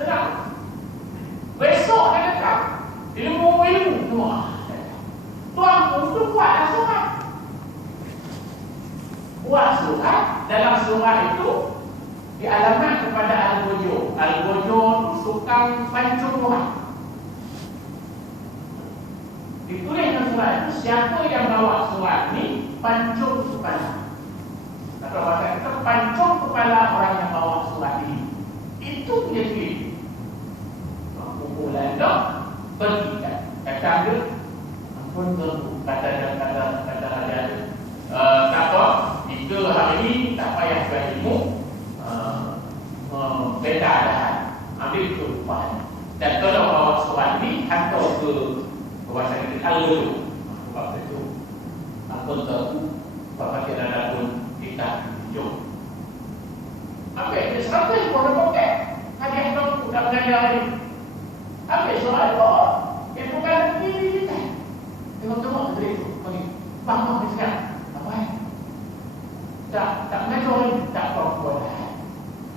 Senang. Besok dia datang. Ilmu-ilmu semua. Tuan pun tu buatlah surat. Buat surat. Dalam surat itu dialamat kepada Al-Gojo. Al-Gojo tukang pancung orang. Ditulis dalam surat itu, siapa yang bawa surat ni pancung kepala. Atau bahasa kita pancung kepala orang yang bawa surat ini. Itu dia tulis. Kumpulan dok pergi kata dia ampun tu kata ada kata kita hari ini tak payah jual ilmu beda dah ambil ke rumah dan kalau bawa surat ni hantar ke bahasa kita Al-Gojo sebab itu ampun tu bapak kita ada pun kita jom ambil dia sampai pun poket hadiah tu dah mengajar ni ambil soal bawa dia bukan begini kita tengok-tengok dari itu bang ni sekarang apa tak mengajar ni tak apa-apa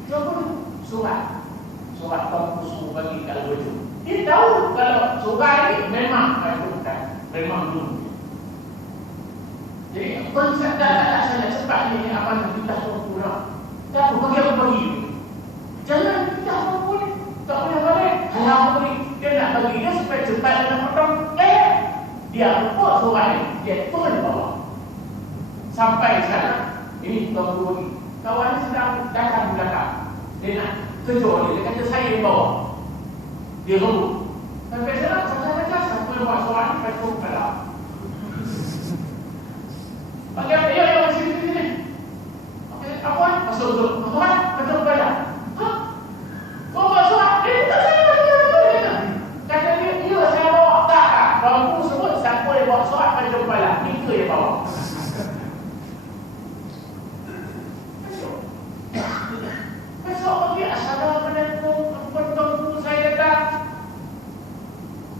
coba dulu surat kampus bagi Al-Gojo dia tahu kalau surat ni memang bukan memang dulu jadi konsep tak sangat cepat ni apa yang kita kurang tak bagi apa bagi jangan kita apa boleh tak boleh balik hanya apa boleh dia nak bagi dia supaya cepat dia nak potong dia lupa surat ni dia turun bawah sampai sana ini tuan guru ni kawan ni sedang datang di belakang dia nak kejar dia kata saya di bawah dia rembuk sampai sana saya siapa yang buat surat ni pancung kepala panggil ya sini apa masuk tuan pancung kepala kau buat surat dia tak saya kata dia ya saya bawa tak kamu sebut siapa yang bawa surat pancung kepala ni ke yang bawa besok pagi assalamualaikum ampun saya datang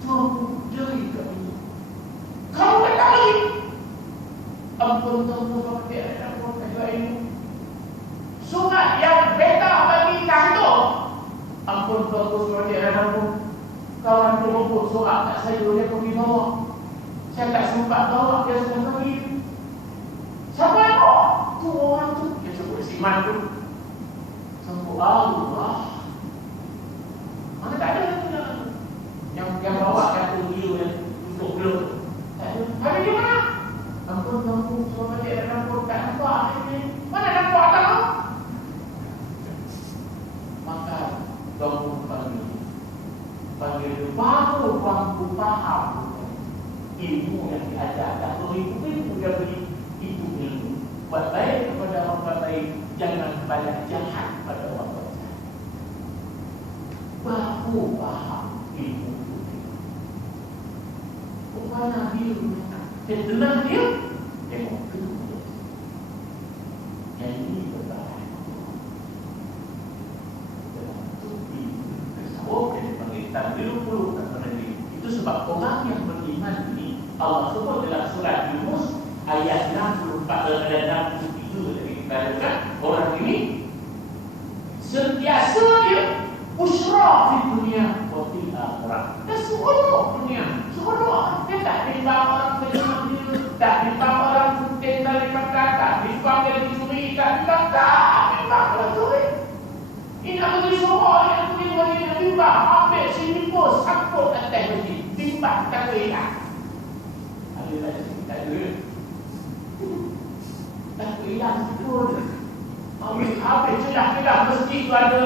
tunggu jeri kat ini kamu datang lagi ampun pagi ada pun kata ini surat yang beta bagi kantor ampun pagi ada pun kawan tu rumput surat tak saya dia pergi bawa saya tak sempat bawa dia sudah pergi siapa yang bawa tu orang tu dia sebut Siman tu sungguh Allah mana tak ada yang bawa yang pergi yang untuk belum tak ada habis dia mana ampun surat dia ada nampak tak nampak ini mana nampak tak tahu maka kamu panggil dia baru mampu paham ilmu yang diajar tak beribu-ribu dia beri itu ilmu buat baik kepada orang buat baik jangan banyak jahat pada orang buat jahat baru paham ilmu itu bukan Nabi dia tenang dia tengok kedua yang ini berbahaya dulu itu sebab orang yang beriman ini Allah sebut dalam surat Yunus ayat 64 dan 67 dari kita lihat orang ini sentiasa dia usra di dunia wa fil akhirah dan seronok dunia seronok dia tak timbang orang terima dia tak timbang orang suntik dari makan tak timbang dia dicuri tak timbang orang curi ini nak beri suruh yang beri timbang ambil sini pos sangkut atas beri timbang tak berikan ada tak sini tak ada tak berikan betul ambil celah mesti tu ada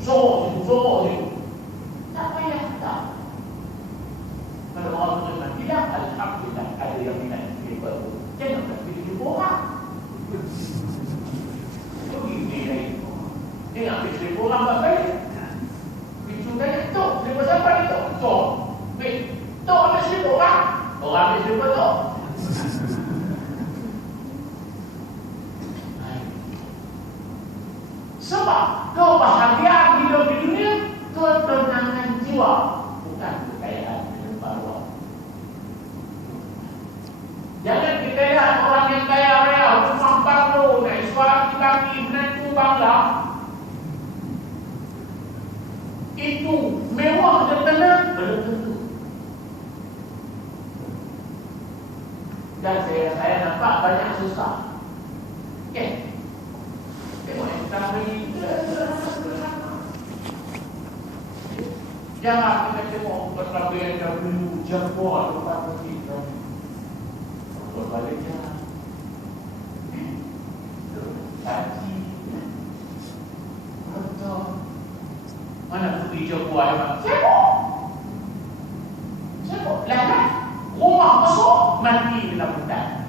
suruh tak payah tak kalau orang beriman tidak Alhamdulillah ada yang minat jangan berpilih jumpa orang begini dia nak ambil seribu orang buat baik pintu tanya Tok, seribu siapa ni Tok? Tok Tok ambil seribu orang orang ambil seribu Tok sebab kebahagiaan hidup di dunia ketenangan jiwa bukan kekayaan yang baru jangan kita lihat orang yang kaya raya rumah baru naik suara kaki menantu bangla itu mewah dan tenang, belum tentu. Dan saya nampak banyak susah. Okay. Tengok yang kita beri. Jangan kita tengok pertama dulu jempol tempat kita. Berbalik jalan. Haji. Betul. Mana pergi jempol ayam? Sibuk. Lah. Rumah masuk mati dalam hutan.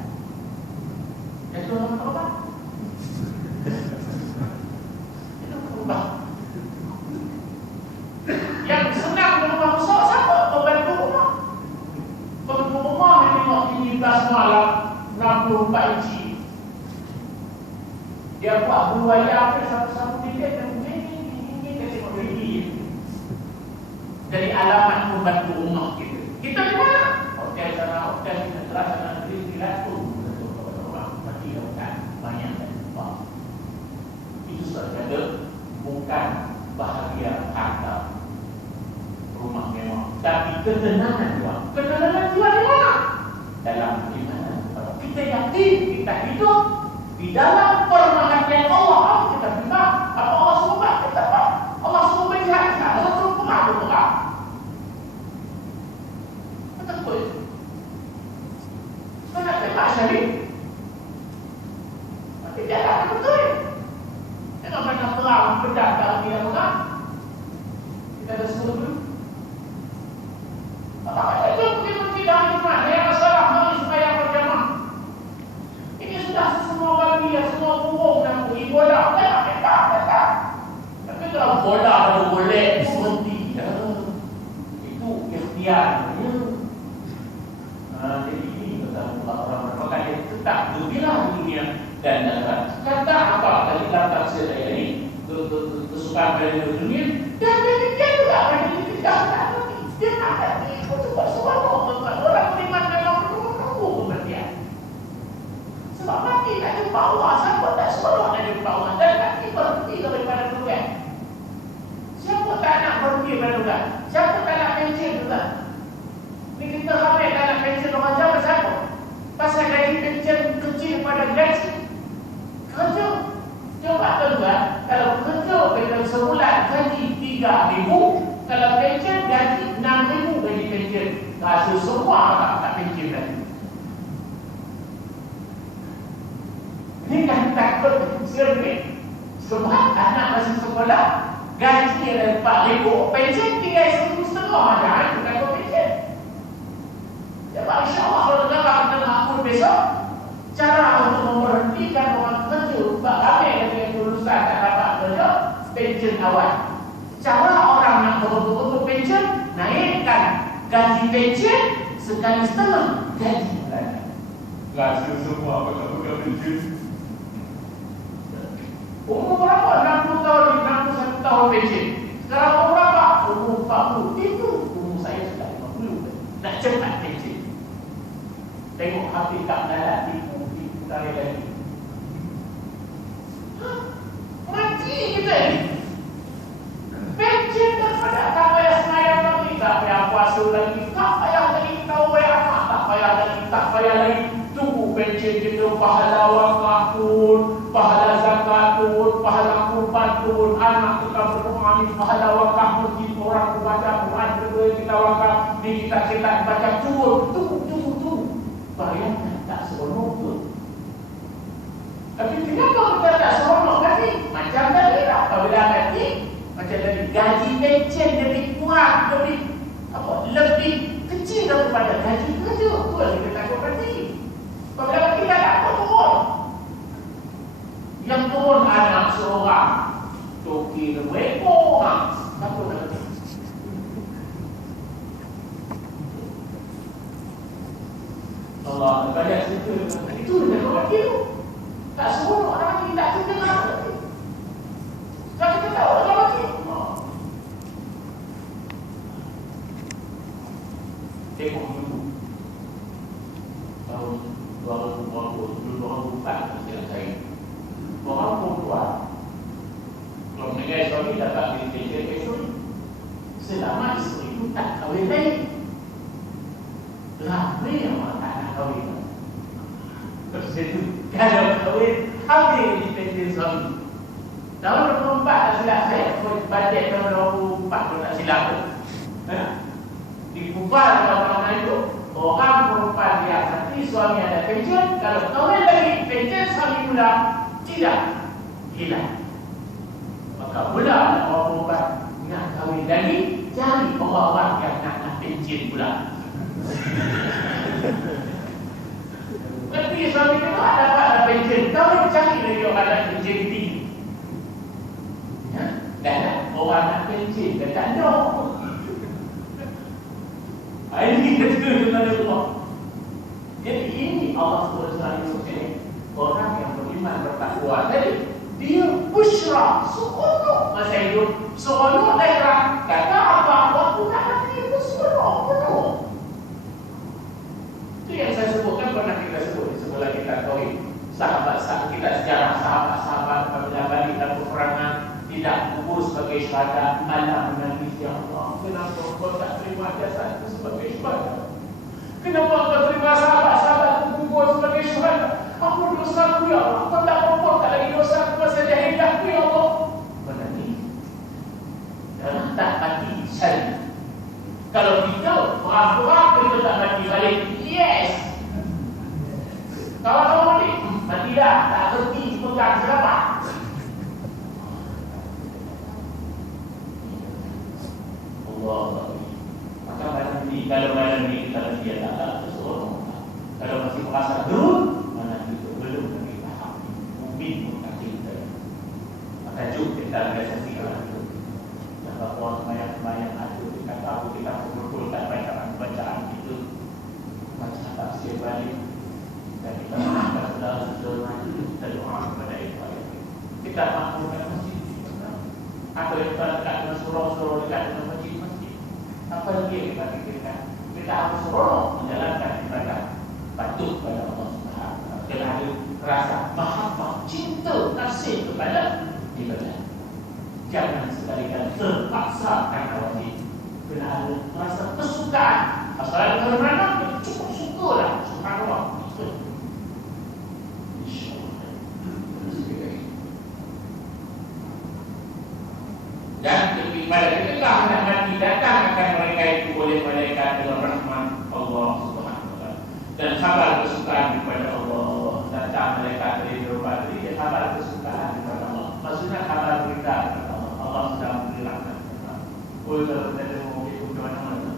Itu orang terbang. Itu terbang. Yang senang di rumah besar siapa? Pembantu rumah. Pembantu rumah yang tengok TV malam 64 inci. Dia buat bulu ayam satu-satu tiket dan ini dia tengok TV. Dari alamat pembantu rumah kita. Kita di mana? Hotel sana, hotel di negara sana, negeri tu. Betul kepada orang mati hutan banyak dan lupa. Itu sahaja bukan bahagia harta rumah mewah, tapi ketenangan jiwa. Ketenangan jiwa di mana? Dalam iman. Kita yakin kita hidup di dalam perhatian Allah. Apa kita bilang? Apa Allah suruh buat kita buat? Allah suruh melihat kita. Allah suruh pengaruh kita. Betul. Sebenarnya tembak syarif. Tapi dia tak betul. Jangan banyak perang pedang kalau dia menang. Kita ada sebelum dulu. Apakah itu mungkin tidak iman? Yang masalah mari supaya berjamaah. Ini sudah semua bagi, semua burung dan pergi bola. Tak. Tapi kalau bola baru boleh berhenti. Itu ikhtiar. Jadi ini orang berpakaian yang tetap berbilang dunia dan akhirat. Kata apa tadi dalam tafsir saya ini kesukaan dari dunia dan demikian juga bagi kita. Dia tak ada untuk bersuara orang beriman dalam menunggu kematian. Sebab mati tak ada bawah, siapa tak seronok ada bawah dan mati berhenti daripada dunia. Siapa tak nak berhenti daripada dunia? Siapa tak nak pensiun juga? Ni kita ramai tak nak pensiun orang Jawa siapa? Pasal gaji pensiun kecil pada gaji kerja. Coba tuan, kalau kerja kita sebulan gaji 3,000, kalau pensiun gaji 6,000 gaji pensiun. Rasa semua tak pensiun lagi. Ini kan takut pensiun ni. Sebab anak masih sekolah, gaji ada 4,000, pensiun tinggal 1,500 ada. Itu takut pensiun. Sebab insyaAllah kalau negara kita makmur besok, cara untuk memberhentikan orang kerja, sebab ramai yang lulusan tak dapat kerja, pensiun awal. Cara orang nak betul-betul pensiun, naikkan gaji pensiun sekali setengah gaji bulanan. Gaji semua betul-betul pensiun. Umur berapa? 60 tahun, 61 tahun pensiun. Sekarang umur berapa? Umur 40. Itu umur saya sudah 50. Nak cepat pensiun. Tengok hati tak dalam tipu tarik lagi. Mati kita ni. Pensiun daripada tak payah semayang lagi, tak payah puasa lagi, tak payah lagi tawai anak, tak payah lagi tunggu pensiun kita, pahala wakaf pun, pahala zakat pun, pahala kurban pun, anak kita berdoa ni, pahala wakaf pun, orang baca Quran kedua kita wakaf, ni kita baca tunggu. Bayangkan tak seronok tu. Tapi kenapa kita tak seronok tadi? Macam tadi lah. Apabila tadi, macam tadi gaji pensiun lebih kurang, lebih kecil daripada gaji kerja. Itu yang kita takut tadi. Apabila kita takut turun. Yang turun anak seorang, toki lebih orang. Takut lagi. Allah banyak cerita. Itu dia lelaki tu. Tak seronok lelaki, tak cerita dengan lelaki. Tak kita tahu lelaki. Tengok dulu. Tahun 2020, 2024 saya. Orang perempuan suami dapat beli pencen isteri selama isteri itu tak kahwin lagi. Ramai yang orang tak nak kahwin. Terus itu kalau kahwin habis di pencen suami. Tahun 24 tak silap saya, bajet tahun 24 pun tak silap. Di Kupar tahun itu orang perempuan yang hati suami ada pencen, kalau kahwin lagi pencen suami pula tidak hilang. Maka pula orang perempuan nak kahwin lagi, cari orang-orang yang nak pencen pula. Tapi suami itu ada pencen, kahwin cari lagi orang nak pencen tinggi. Dan orang nak pencen dia tak ada. Ini betul dengan Allah. Jadi ini Allah SWT orang yang beriman bertakwa tadi, dia busyra seronok masa hidup, seronok akhirat. Kata apa waktu nak mati itu seronok penuh. Itu yang saya sebutkan, pernah kita sebut di sebelah kita tauhid. Sahabat-sahabat kita, sejarah sahabat-sahabat apabila balik dalam peperangan tidak kubur sebagai syuhada, malah menangis, ya Allah, kenapa kau tak terima jasad itu sebagai syuhada? Kenapa kau terima sahabat-sahabat itu kubur sebagai syuhada? Apa dosaku, ya Allah? Kau tak apa-apa lagi dosaku masa jahiliyahku, ya Allah. Menangis dan tak mati syahid. Kalau kita orang-orang kita tak mati balik, yes. Kalau kamu mati dah, tak berhenti pegang serapat. Allah. Maka malam ini, kalau malam ini kita dia tak seorang. Kalau masih merasa dulu, mana itu belum lagi paham. Mungkin bukan kita. Maka jom kita biasa siapa itu. Yang bahawa semayang-semayang itu kita tahu kita mengumpulkan bacaan-bacaan itu. Macam tafsir balik. Dan kita menangkan saudara-saudara kita doa kepada Allah. Kita makmurkan masjid. Atau kita dekat surau-surau dekat dengan masjid. Apa lagi yang kita fikirkan? Kita harus seronok menjalankan ibadah, patuh kepada Allah SWT. Kita ada rasa mahabbah, cinta, kasih kepada ibadah. Jangan sekali-kali terpaksa kerana wajib. Kena ada rasa kesukaan. Asal ada mana, cukup sukalah. Subhanallah. Dan pada ketika hendak mati datang akan mereka itu oleh malaikat dengan rahmat Allah Subhanahu Wa Taala. Dan kabar kesukaan kepada Allah datang malaikat dari berupa diri, kabar kesukaan kepada Allah. Maksudnya kabar berita kepada Allah. Allah sedang memberi rahmat. Kalau kita mau ikut mana-mana,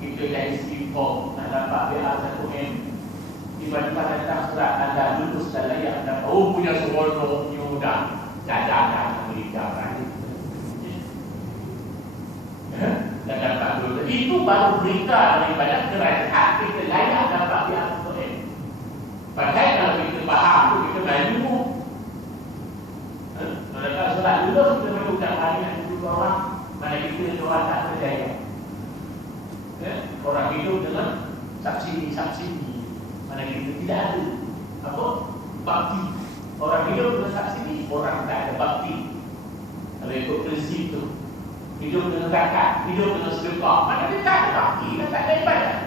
kita dah istighfar nak dapat BA1M. Tiba-tiba datang surat anda lulus dan layak anda. Oh punya seronok mudah. Dadah beritakan dan dapat dulu. Itu baru berita daripada kerajaan kita layak dapat BA1M. Padahal kalau kita faham itu kita malu. Mereka surat dulu kita malu tak banyak dulu orang mana kita orang tak percaya. Orang hidup dengan subsidi mana kita tidak ada apa bakti. Orang hidup dengan subsidi, orang tak ada bakti. Kalau ikut prinsip itu, hidup dengan zakat, hidup dengan sedekah, mana dia tak ada bakti, dia tak ada ibadah.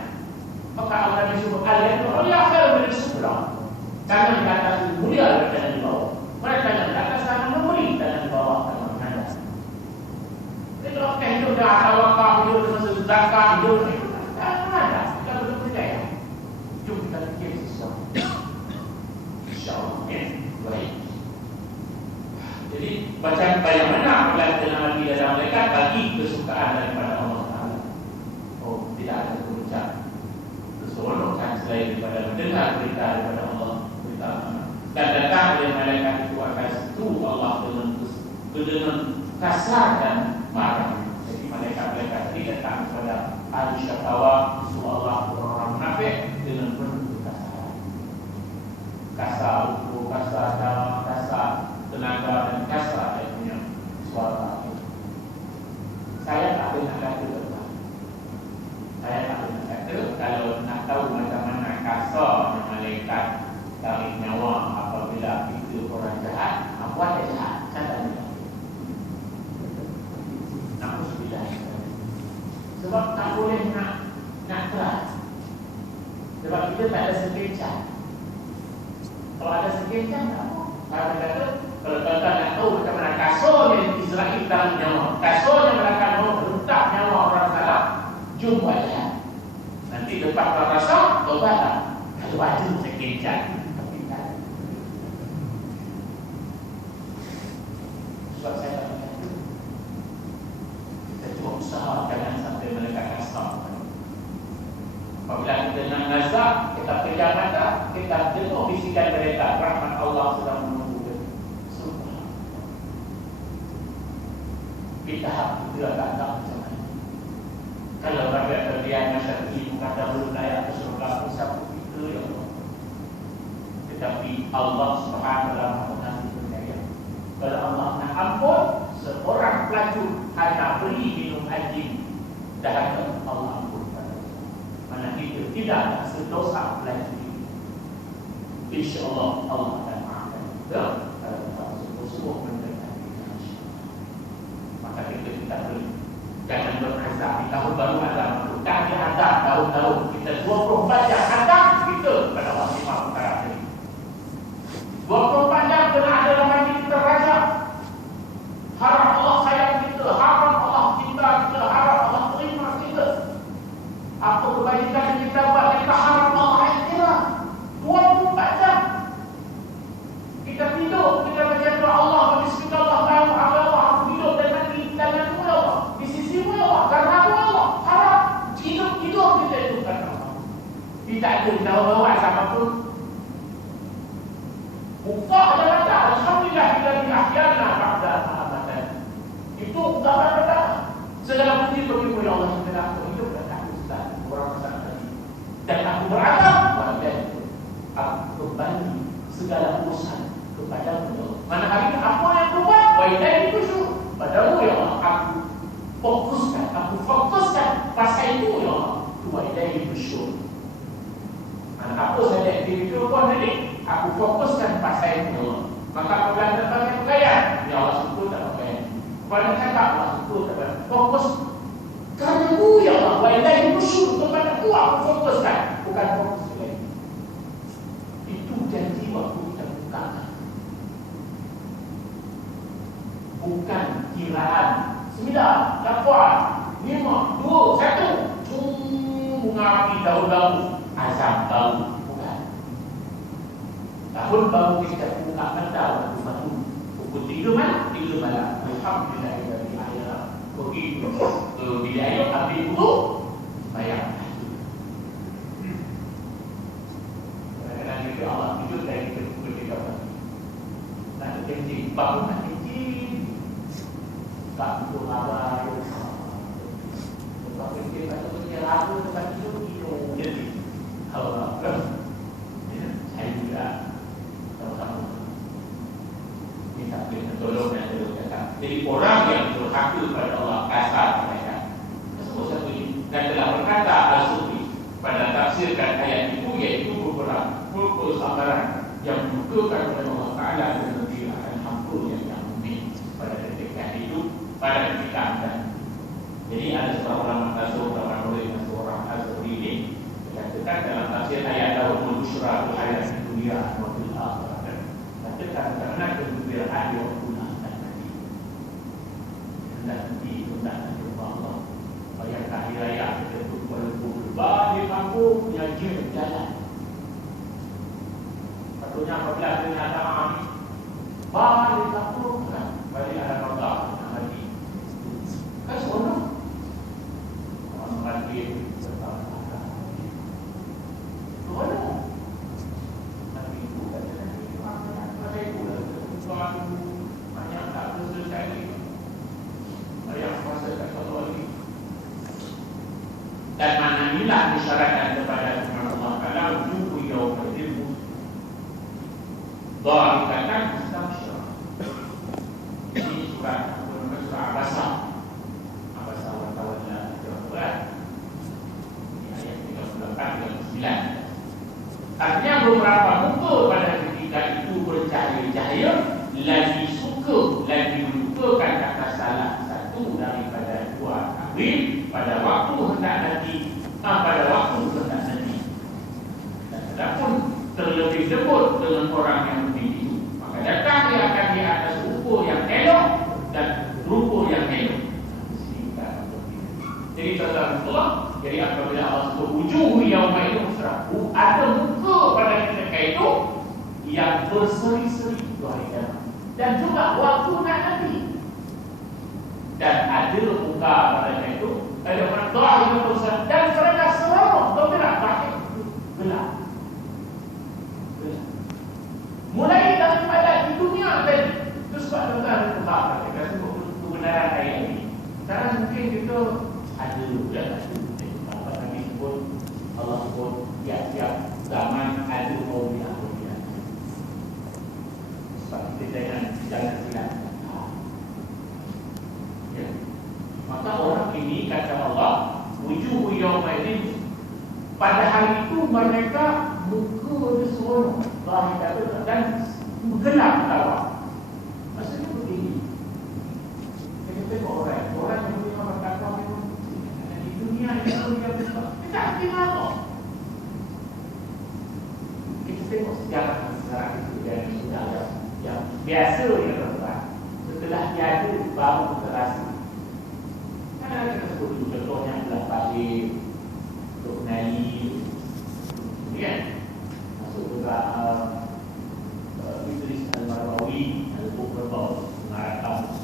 Maka Allah Nabi suruh kalian mulia kalau boleh sebelah. Jangan di atas mulia dan di bawah. Mereka yang di atas akan memberi dan di bawah akan menghadap. Jadi kalau kita hidup dengan tawakal, hidup dengan zakat, hidup dengan tak ada. Kita belum percaya. Jom kita fikir sesuatu. InsyaAllah. Baik. Jadi macam bagaimana apabila kita nak mati dalam mereka bagi kesukaan daripada Allah Taala. Oh, tidak ada puncak keseronokan selain daripada mendengar berita daripada Allah, berita dan datang oleh malaikat itu akan setu Allah dengan kasar dan marah. Jadi malaikat-malaikat ini datang kepada ahli syakawa, musuh Allah, orang munafik dengan penuh kesaran. Kasar ukur, kasar dalam, kasar tenaga dan kasar yang punya suara. Saya tak boleh nak kata tentang. Saya tak boleh nak kata kalau nak tahu macam mana kasar malaikat tarik nyawa apabila itu orang jahat, buat dia jahat. Saya tak boleh. tak boleh nak keras. Sebab kita tak ada sekencang. Kalau ada sekencang, kalau kata, kalau tuan-tuan nak tahu macam mana kasur yang Israel dalam nyawa, kasur yang mereka mau letak nyawa orang salah, jumpa dia. Nanti lepas tuan rasa, tuan tak. Kalau ada sekencang, tapi tak. Sebab saya tak kata, kita cuba usaha jangan sampai melekat kasar. Apabila kita nak nazak, kita pejam mata, kita tengok bisikan mereka, rahmat Allah sedang menunggu kita. Subhanallah. Kita itu agak tak macam mana. Kalau rakyat terlihat masyarakat kata belum layak ke surga, siapa kita ya Allah. Tetapi Allah Subhanahu wa taala mengasih percaya. Kalau Allah nak ampun, seorang pelacur hanya beri minum anjing, dahaga Allah ampun. Mana kita tidak sedosa pelacur ini, InsyaAllah Allah akan maafkan kita. Kalau kita sungguh-sungguh mendekat kita, maka kita beri. Jangan berazab di tahun baru azab. Bukan dia azab tahun-tahun. Kita 24 jam azab kita pada Allah Subhanahu wa taala. 24 jam kena ada dalam hati kita rajab. Harap Allah sayang kita, harap Allah cinta kita, harap Allah terima kita. Apa kebajikan yang kita buat, kita harap Allah iktiraf. 24 jam. Kita tidur, kita baca doa Allah, bismillah, Allah, aku hidup dan mati dengan Allah. Di sisimu Allah, karena Allah. Harap hidup kita itu karena Allah. Tidak ada bawa sama pun. Buka ada mata, alhamdulillah kita diahyana ba'da ma'amatan. Itu ungkapan pertama. Segala puji bagi mulia Allah yang telah aku hidup dan aku sedang orang kesana tadi. Dan aku beradab, wajah itu. Aku kembali segala urusan kepadamu. Mana hari ini apa yang aku buat? Wajah itu syukur. Padamu ya Allah, aku fokuskan pasal itu ya Allah. Wajah itu syukur. Mana apa saja aktiviti pun tadi, aku fokuskan pasal itu ya Allah. Maka apabila ada pakaian, ya Allah syukur tak pakaian. Pada cakap Allah syukur tak pakaian. Fokus kerana aku ya Allah. Wajah itu syukur kepada aku fokuskan. Bukan fokus lain. Itu janji waktu kita bukakan. Bukan kiraan. 9, 8, 5, 2, 1. Bunga api tahun baru, azam baru. Bukan. Tahun baru kita buka mata waktu baru. Pukul 3 malam. Alhamdulillah dari ayah. Pergi bila ayah ambil dulu, bayar. Kadang-kadang kita Allah hidup dari pukul 3 pagi. Tak ada kencing, bangun nak kencing. Tak untuk abang. Lepas kencing, lepas tu lagu, lepas tu hidup. Jadi, Allah. Saya juga sama-sama minta tolong dan tolong. Jadi orang yang berhaka kepada Allah kasar mereka. Semua satu ini. Dan telah berkata Al-Sufi pada tafsirkan ayat itu, iaitu beberapa kesabaran yang menukarkan kepada Allah Ta'ala dan lebih akan hampur yang mungkin pada ketika hidup, pada ketika anda. Jadi ada seorang ulama tasawuf, seorang murid, seorang Al-Sufi ini dikatakan dalam tafsir ayat Lahumul Busyra fil hayati dunya wa fil akhirah. Katakan karena kegembiraan di waktu nanti Allah bayar hari raya kita tu walaupun di kampung yang jalan. Patutnya apabila kenyataan di kampung kan balik ada Allah haji. Kan semua orang mati serta mana tapi itu kata masa itu banyak tak selesai lagi. Yang masa kata Allah lagi. Dan mana inilah disyaratkan kepada Allah Ta'ala wujuhu yawmadil dharikatan mustamsyirah. Ini surah Abasa. Abasa wa tawalla berat. Ini ayat 38-39. Artinya beberapa muka pada ketika itu bercahaya-cahaya, lagi suka, lagi melupakan kata salah daripada dua takwil pada waktu hendak Jadi apabila Allah sebut wujuh yauma idin musrah, ada muka pada ketika itu yang berseri-seri itu hari kiamat. Dan juga waktu nak nanti. Dan ada muka pada itu, ada orang doa yang berseri dan mereka seronok gembira pakai gelap. Mulai daripada di dunia tadi. Itu sebab tuan-tuan buka kita sebut kebenaran ayat ini. Sekarang mungkin kita ada juga apa kami sebut, Allah sebut tiap-tiap zaman ada awliya. Sebab kita jangan silap. Ya. Maka orang ini kata Allah, wujuh yauma idin, pada hari itu mereka muka dia seronok, lahir dan bergelap tawa. Maksudnya begini. Kita tengok orang yang punya bertakwa memang di dunia ini dia besar. Kita apa? Kita tengok sejarah itu dari saudara yang biasa yang berbuat. Setelah tiada baru terasa. Kadang-kadang kita sebut dulu contohnya adalah Fahim, Tok Nai, kan? Masuk juga Idris Al-Marwawi, Al-Buk Berbau, mengarahkan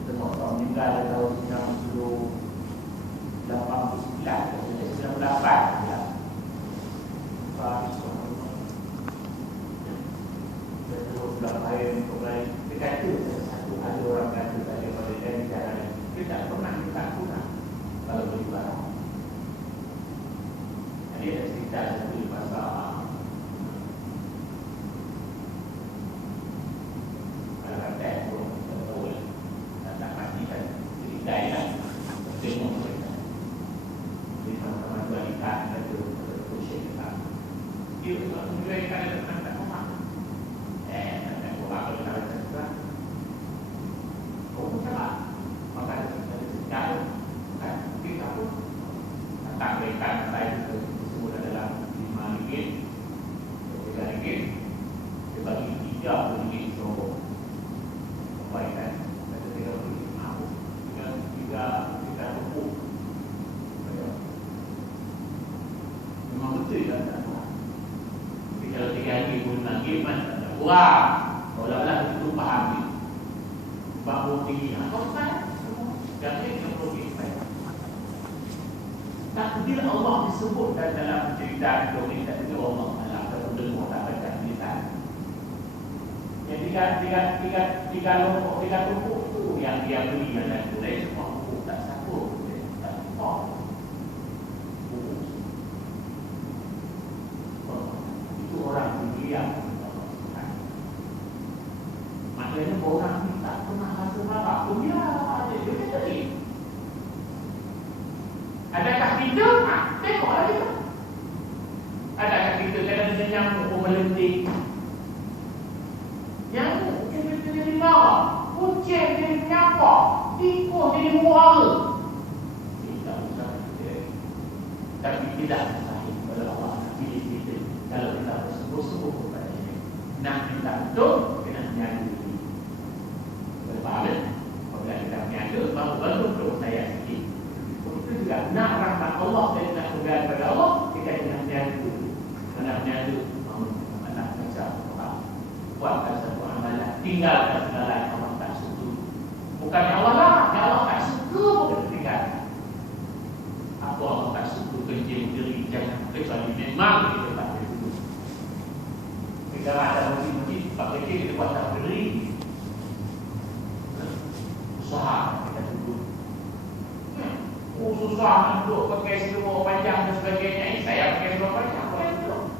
kita tahun meninggal tahun 1989 atau 1998 ya. Fahim dia kata satu ada orang kata daripada dia bicara dia tak pernah minta kurang kalau beli barang. Jadi ada cerita satu di pasar Rantai pun tahu tak pastikan cerita yang tengok cerita di sama-sama dua ikan dan dua syaitan dia dua ikan dan tak rumah tak rumah kalau tak ada cerita kau pun cakap maka ada cerita kan kita pun tak ikan saya itu semua dalam RM5 RM3 dia bagi RM30 so kebaikan kata dia beri aku tiga rupuk memang betul kan tak buat tapi kalau 3 hari pun lagi tak buat olah-olah itu faham ni bahawa tinggi kau kan jangan yang pergi baik tak bila Allah disebutkan dalam cerita ini tak itu Allah atau dengar tak baca tulisan yang tiga tumpuk tu yang dia beli dan lain semua buku tak satu tak semua itu orang yang maknanya orang ni tak pernah rasa marah dia ada dia tadi adakah kita tengoklah kita adakah kita kadang-kadang nyamuk melenting nyamuk dia jadi marah, kucing jadi menyapak, tikus jadi muara. Tidak usah kita. Tapi tidak mustahil kepada Allah pilih kita kalau kita bersungguh-sungguh kepada dia. Nak minta betul, kita nak menyaga diri. Faham tak? Apabila kita menyaga, baru perlu saya sikit. Itu juga nak rahmat Allah dan nak berdoa kepada Allah, kita kena menyaga diri. Nak menyaga, nak baca Al-Quran. Buatkan satu amalan, tinggalkan segala yang Allah tak suka. Bukan yang Allah larang, yang Allah tak suka pun tinggalkan. Apa Allah tak suka kencing diri jangan kecuali memang kita tak boleh duduk. Kita ada masjid-masjid tak boleh kita buat tak berdiri. Usaha kita duduk. Susah nak duduk pakai seluar panjang dan sebagainya. Saya pakai seluar panjang, boleh duduk.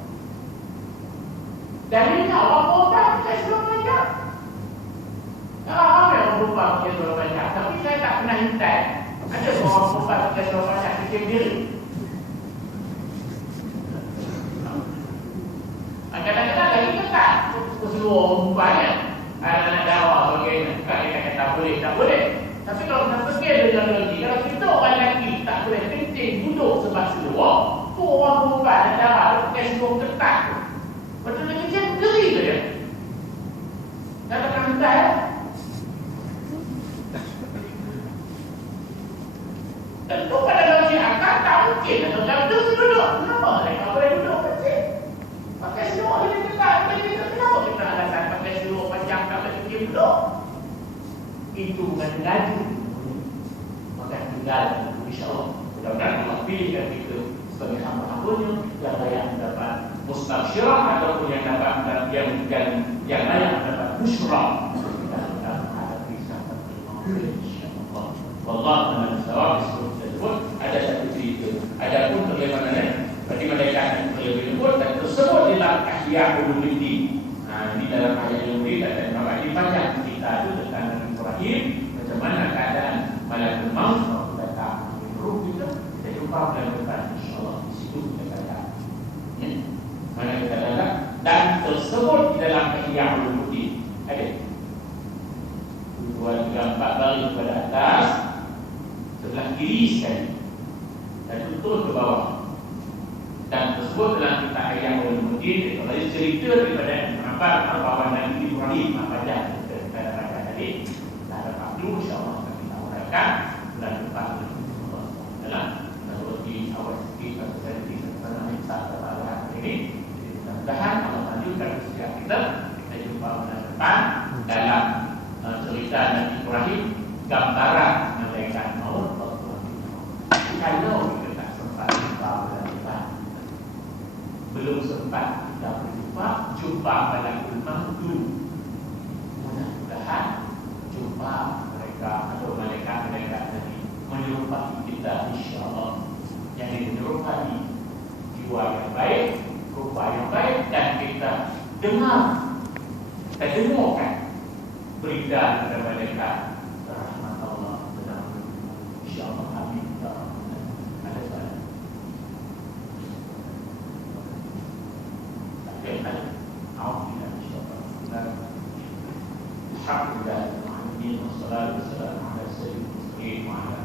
Dalilnya Allah berubah pakai seluar panjang. Apa yang berubah pakai seluar panjang? Tapi saya tak pernah intai. Ada orang berubah pakai seluar panjang kecil diri. Kadang-kadang lagi ketat seluar berubahnya. Anak-anak dakwah sebagainya. Dia kata boleh, tak boleh. Tapi kalau kita fikir dengan lagi, kalau kita orang lelaki tak boleh kencing duduk sebab seluar, tu orang berubah dan darah pakai seluar ketat tu. Betul lagi dia geri ke dia? Katakan hentai tentu pada manusia akan tak Mungkin atau jam tu duduk. Kenapa mereka boleh duduk masjid? Pakai seluruh dia tetap. Kenapa kita alasan pakai seluruh panjang kalau dia duduk? Itu bukan laju. Maka tinggal insya-Allah. Mudah-mudahan Allah pilihkan kita sebagai hamba-hambanya yang layak mendapat mustabsyirah ataupun yang dapat yang layak mendapat busyrah. InsyaAllah. Wallahu a'lam bishawab. Tersebut ada satu cerita. Adapun bagaimana bagi mereka yang lebih lembut dan tersebut di dalam Ihya Ulumuddin. Ini dalam ayat yang mulia dan Nabi panjang cerita itu tentang Nabi Ibrahim, macam mana keadaan malaikat maut kalau datang menyuruh kita jumpa bulan depan insya-Allah di situ kita datang. Ya. Mana kita datang dan tersebut di dalam Ihya Ulumuddin. Ada 2, 3, 4 baris pada atas, sebelah kiri sekali dan turun ke bawah. Dan tersebut dalam kitab Ihya Ulumuddin itu adalah cerita daripada bahawa Nabi Ibrahim apa saja kita baca tadi. Dah dapat dulu insya-Allah kita uraikan bulan depan insya-Allah. Dalam menurut awal kita tadi tentang kisah Allah ini. Mudah-mudahan Allah lanjutkan usaha kita jumpa bulan depan dalam cerita Nabi Ibrahim, gambaran malaikat maut. Kalau kita tak sempat jumpa bulan depan, belum sempat kita jumpa malaikat maut dulu. Mudah-mudahan jumpa mereka atau malaikat-malaikat tadi menyerupai kita insya-Allah. Yang menyerupai jiwa yang baik, rupa yang baik, dan kita dengarkan berita kepada malaikat rahmat Allah benar insya-Allah. Amin. Ada soalan? Alhamdulillah insya-Allah. Alhamdulillah wassalatu wassalamu ala sayyidil mursalin wa ala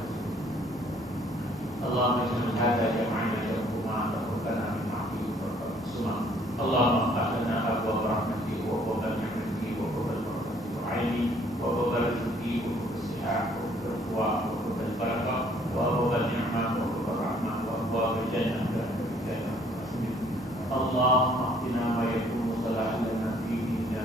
Allahumma ij'al hadha jam'ana jam'an taqabbal min ma'atik wa taqabbal. Allahumma ighfir lana abwaab rahmatik wa abwaab ni'matik wa abwaab barakati wa 'aini wa abwaab rizqi wa abwaab sihat wa abwaab quwwah wa abwaab barakah wa abwaab ni'mah wa abwaab rahmah wa abwaab jannah wa abwaab jannah. Allahumma atina ma yakunu salahan lana fi dinina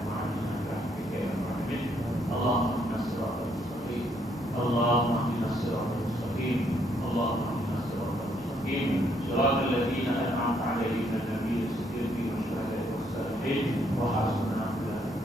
wa ma'ana rahmatika ya rahman. Allahumma ihdina siratal mustaqim. Allahumma ihdina siratal mustaqim. Allahumma ihdina siratal mustaqim. Siratal ladzina an'amta 'alaihim minan nabiyyin siddiqin wa syuhada'i was salihin wa hasuna ulaika.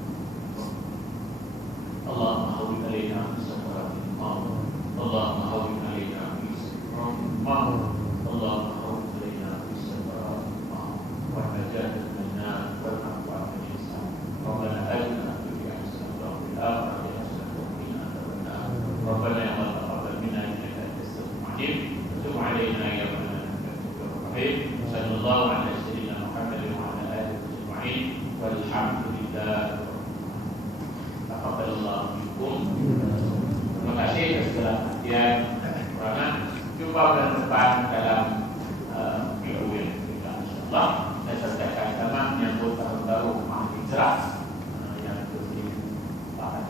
Allahumma hawwin 'alaina bi sakaratil maut. Allahumma hawwin 'alaina bi sakaratil maut. Allahumma hawwin 'alaina bi sakaratil maut. Wa najatna minan nar wal aqwa min hisab. Rabbana atina fid dunya hasanatan wa fil akhirati hasanatan wa qina adzabannar. Rabbana ya Allah taqabbal minna innaka antas samiul 'alim. Tub 'alaina ya rabbana innaka antal rahim. Sallallahu ala sayyidina Muhammad wa ala alihi ajma'in. Walhamdulillah. Taqabbalallahu minkum. Terima kasih atas segala perhatian. Jumpa bulan depan dalam video yang kita insyaAllah. Saya sertakan sama menyambut tahun baru Mahal Hijrah yang berbahan.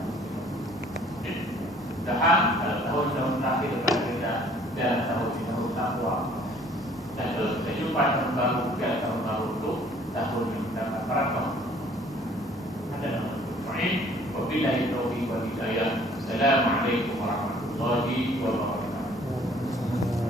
Mudah-mudahan dalam tahun-tahun terakhir kepada kita dalam tahun-tahun takwa. Dan kalau kita jumpa tahun baru, dalam tahun baru itu tahun yang mendapat barakah. Ada nama Tuhan. Wabillahi taufiq wal hidayah. Assalamualaikum warahmatullahi wabarakatuh.